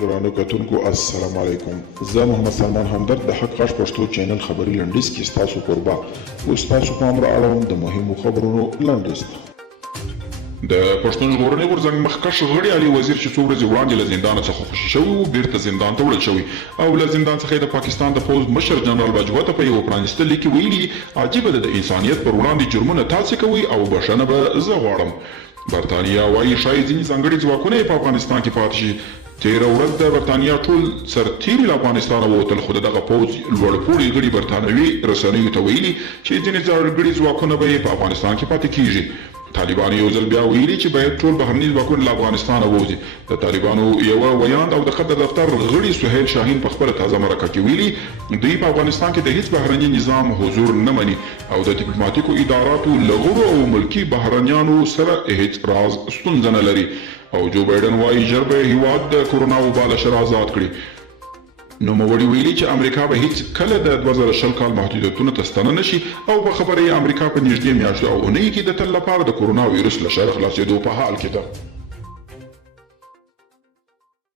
درانه کتونکو السلام علیکم. زه محمد سلمان همدرد د حق غږ پښتو چینل خبري لنډیز کې ستاسو کوربه اوس تاسو پام را اړوم د مهمو خبرونو لنډیز ته. د پښتون ژغورنې غورځنګ مخکښ غړي علي وزیر چې څو ورځې وړاندې له زندان څخه خوشي شوی و بیرته زندان ته وړل شوی او له زندان څخه د پاکستان د پوځ مشر جنرال باجوه ته په یو پرانیسته لیک کې ویلي عجیبه ده د انسانیت پر وړاندې جرمونه تاسې کوئ او بښنه به زه غواړم. برطانیه وایي ښایي ځینې ځانګړي ځواکونه یې په افغانستان کې پاتې شي. تېره ورځ د برطانیه ټول سرتیري له افغانستانه ووتل خو د دغه پوځ لوړپوړي غړي برطانوي رسنیو ته ویلي چې ځینې ځانګړي ځواکونه به یې په افغانستان کې پاتې کیږي. طالبانو یو ځل بیا ویلي چې باید ټول بهرني ځواکونه له افغانستانه ووځي. د طالبانو یوه ویاند او د خط دفتر غړي سهیل شاهین په خپله تازه مرکه کې ویلي دوی په افغانستان کې د هیڅ بهرني نظام حضور نه مني او د ډیپلوماتیکو اداراتو له غړو او ملکي بهرنیانو سره هیڅ راز ستونزه نه لري او جو بایډن وایي ژر به هیواد د کورونا وبا له شره آزاد کړي. نوموړي ویلي چې امریکا به هیڅ کله د 2020 کال محدودیتونو ته ستنه نشي او په خبره یې امریکا په نږدې میاشتو او اونۍ کې د تل لپاره د کورونا ویروس له شره خلاصېدو په حال کې ده.